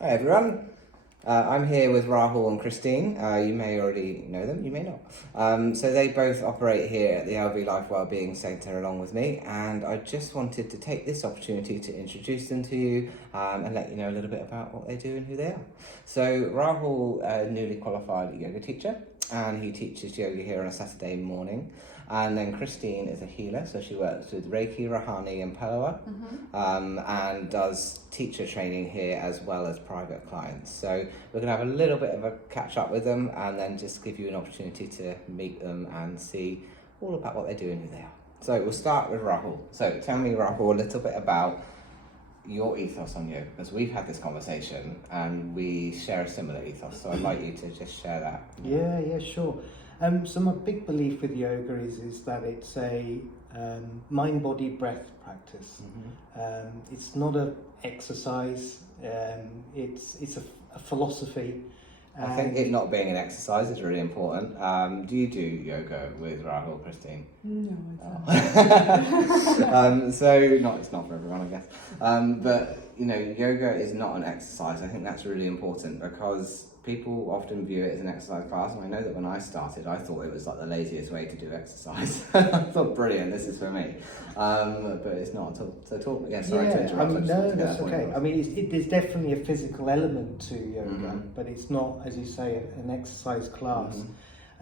Hi everyone, I'm here with Rahul and Christine. You may already know them, you may not. So they both operate here at the LV Life Wellbeing Centre along with me, and I just wanted to take this opportunity to introduce them to you and let you know a little bit about what they do and who they are. So Rahul, a newly qualified yoga teacher, and he teaches yoga here on a Saturday morning. And then Christine is a healer, so she works with Reiki, Rahani and Palawa, and does teacher training here as well as private clients. So we're going to have a little bit of a catch up with them and then just give you an opportunity to meet them and see all about what they do and who they are. So we'll start with Rahul. So tell me, Rahul, a little bit about your ethos on yoga, because we've had this conversation and we share a similar ethos, so I'd like you to just share that. Yeah, sure. So my big belief with yoga is that it's a mind-body breath practice. It's not an exercise. It's a philosophy. I think it not being an exercise is really important. Do you do yoga with Rahul, Christine? No, I don't. So it's not for everyone, I guess. But you know, yoga is not an exercise. I think that's really important because people often view it as an exercise class, and I know that when I started, I thought it was like the laziest way to do exercise. I thought, brilliant, this is for me. But it's not at all. So talk again. Sorry to interrupt. No, that's okay. I mean, there's definitely a physical element to yoga, but it's not, as you say, an exercise class.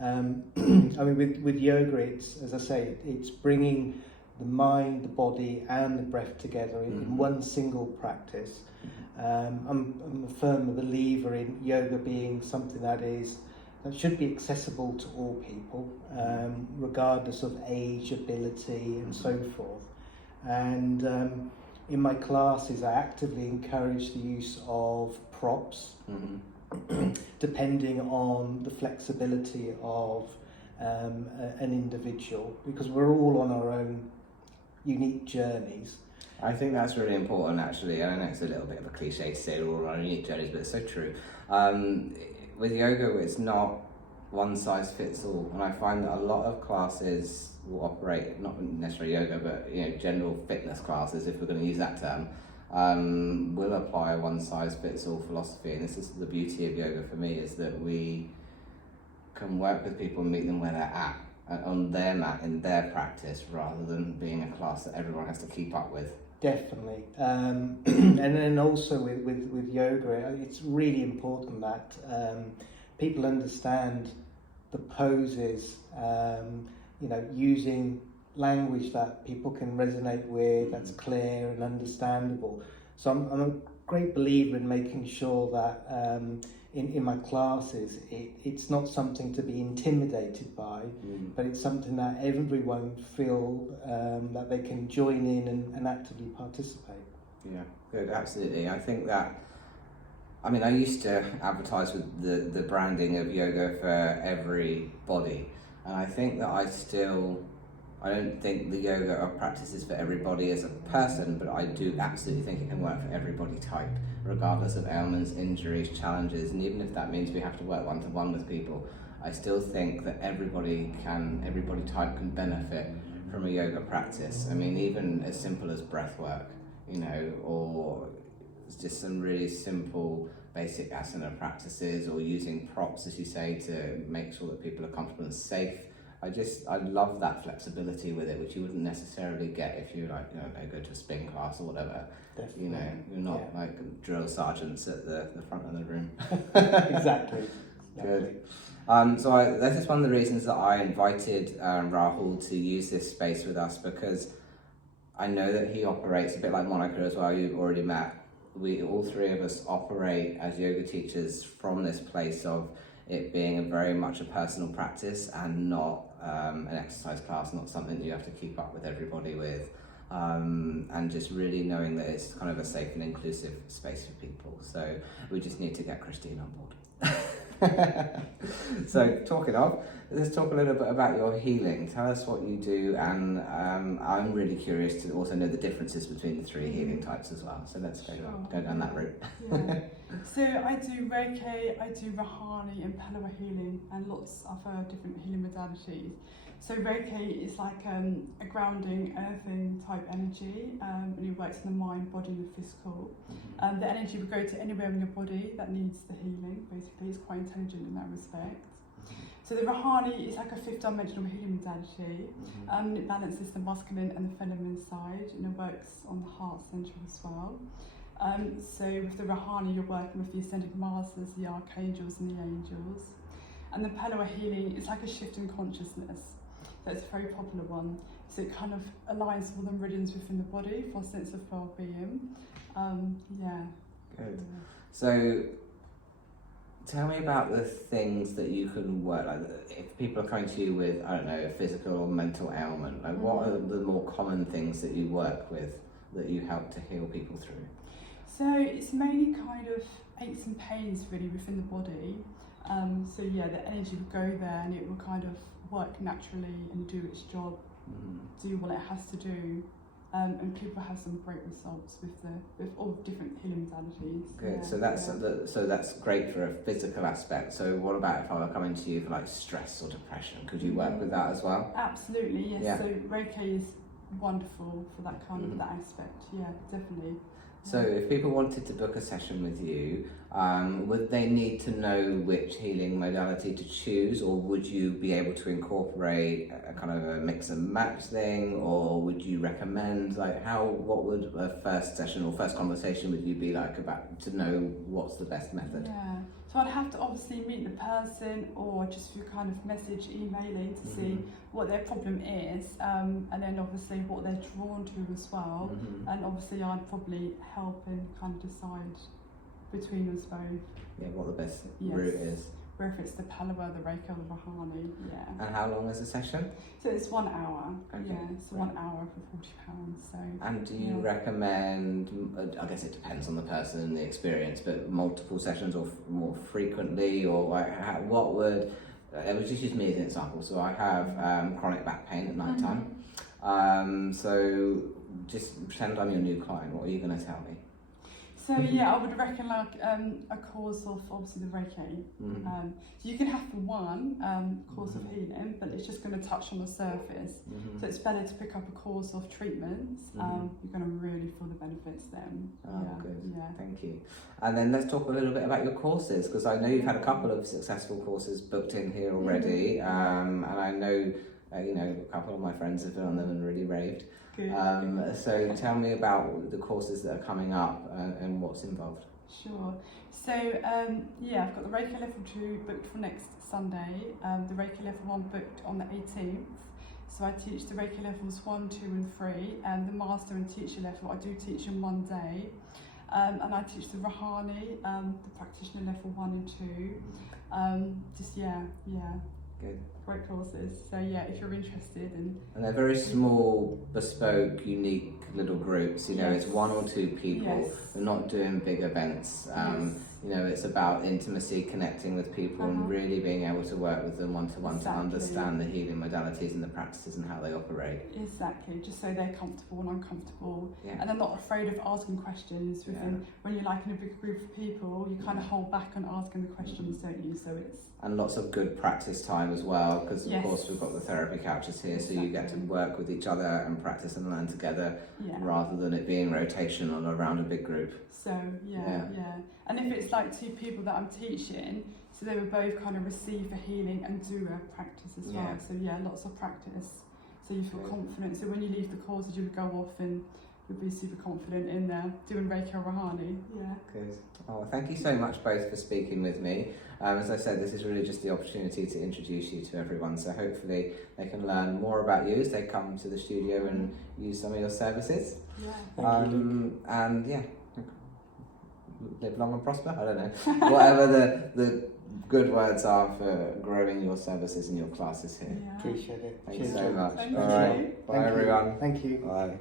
I mean, with yoga, it's, as I say, it's bringing the mind, the body, and the breath together in one single practice. I'm a firm believer in yoga being something that should be accessible to all people, regardless of age, ability, and so forth. And in my classes, I actively encourage the use of props, depending on the flexibility of an individual, because we're all on our own unique journeys. I think that's really important, actually. I know it's a little bit of a cliche to say we're all on our unique journeys, but it's so true. With yoga, it's not one size fits all, and I find that a lot of classes will operate, not necessarily yoga, but general fitness classes, if we're going to use that term, will apply a one size fits all philosophy. And this is the beauty of yoga for me, is that we can work with people and meet them where they're at, on their mat, in their practice, rather than being a class that everyone has to keep up with. Definitely. And then also with yoga, it's really important that people understand the poses, using language that people can resonate with, that's clear and understandable. So I'm a great believer in making sure that in my classes, it's not something to be intimidated by, but it's something that everyone feel that they can join in and actively participate. Yeah, good, absolutely. I think that, I used to advertise with the branding of yoga for everybody, and I think that I don't think the yoga or practice is for everybody as a person, but I do absolutely think it can work for every body type, regardless of ailments, injuries, challenges, and even if that means we have to work one-to-one with people, I still think that every body type can benefit from a yoga practice. I mean, even as simple as breath work, or just some really simple basic asana practices, or using props, as you say, to make sure that people are comfortable and safe. I love that flexibility with it, which you wouldn't necessarily get if you go to a spin class or whatever. Definitely. You're not like drill sergeants at the front of the room. Exactly. Good. This is one of the reasons that I invited Rahul to use this space with us, because I know that he operates a bit like Monica as well. You've already met. We all three of us operate as yoga teachers from this place of it being very much a personal practice and not an exercise class, not something that you have to keep up with everybody with, and just really knowing that it's kind of a safe and inclusive space for people. So we just need to get Christine on board. So talking of, let's talk a little bit about your healing. Tell us what you do, and I'm really curious to also know the differences between the three healing types as well. So let's go down that route. Yeah. So I do Reiki, I do Rahani and Palawa healing, and lots of other different healing modalities. So Reiki is like a grounding, earthing type energy, and it works in the mind, body and the physical. The energy will go to anywhere in your body that needs the healing, basically. It's quite intelligent in that respect. So the Rahani is like a fifth dimensional healing modality. It balances the masculine and the feminine side, and it works on the heart centre as well. So with the Rahani, you're working with the ascended masters, the archangels and the angels. And the Palawa healing is like a shift in consciousness. So it's a very popular one. So it kind of aligns all the meridians within the body for a sense of well-being. Yeah. Good. So tell me about the things that you can work, like if people are coming to you with, I don't know, a physical or mental ailment, like what are the more common things that you work with that you help to heal people through? So it's mainly kind of aches and pains really within the body. So yeah, the energy will go there and it will kind of work naturally and do its job, do what it has to do. And people have some great results with all different healing modalities. Good. Yeah, so that's great for a physical aspect. So what about if I were coming to you for like stress or depression? Could you work with that as well? Absolutely, yes. Yeah. So Reiki is wonderful for that kind of that aspect. Yeah, definitely. So if people wanted to book a session with you, would they need to know which healing modality to choose, or would you be able to incorporate a kind of a mix and match thing, or would you recommend, like what would a first session or first conversation with you be like about to know what's the best method? Yeah, so I'd have to obviously meet the person or just through kind of message, emailing to see what their problem is, and then obviously what they're drawn to as well, and obviously I'd probably help and kind of decide between us both. Yeah, what the best route is. Whether it's the Palawa, the Reiki or the Rahani, yeah. And how long is the session? So it's 1 hour, Okay, yeah, so right. 1 hour for £40, so. And do you recommend, I guess it depends on the person and the experience, but multiple sessions or more frequently, or like what would, I would just use me as an example. So I have chronic back pain at night time. So just pretend I'm your new client, what are you going to tell me? So yeah, I would reckon like a course of obviously the Reiki. So you can have for one course of healing, but it's just going to touch on the surface. So it's better to pick up a course of treatments. You're going to really feel the benefits then. Oh, good. Yeah. Thank you. And then let's talk a little bit about your courses, because I know you've had a couple of successful courses booked in here already, and I know a couple of my friends have done them and really raved. Good. So tell me about the courses that are coming up and what's involved. Sure. So yeah, I've got the Reiki Level 2 booked for next Sunday, the Reiki Level 1 booked on the 18th. So I teach the Reiki Levels 1, 2 and 3, and the Master and Teacher level I do teach in one day. And I teach the Rahani, the Practitioner Level 1 and 2. Good. Great courses. So yeah, if you're interested And they're very small, bespoke, unique little groups. It's 1 or 2 people. Yes. We're not doing big events. It's about intimacy, connecting with people, and really being able to work with them one-to-one to understand the healing modalities and the practices and how they operate. Exactly, just so they're comfortable and uncomfortable, and they're not afraid of asking questions. When you're like in a big group of people, you kind of hold back on asking the questions, don't you? So it's and lots of good practice time as well, because of course we've got the therapy couches here, so you get to work with each other and practice and learn together, rather than it being rotational around a big group. So and if it's like 2 people that I'm teaching, so they will both kind of receive a healing and do a practice as well. So lots of practice, so you feel confident. So when you leave the courses, you'll go off and you'll be super confident in doing Reiki or Rahani. Good. Oh, thank you so much both for speaking with me. As I said, this is really just the opportunity to introduce you to everyone, so hopefully they can learn more about you as they come to the studio and use some of your services. Thank you, and live long and prosper, I don't know. Whatever the good words are for growing your services and your classes here. Appreciate it. Thank you so much. Thank All right. Bye everyone. Thank you. Bye.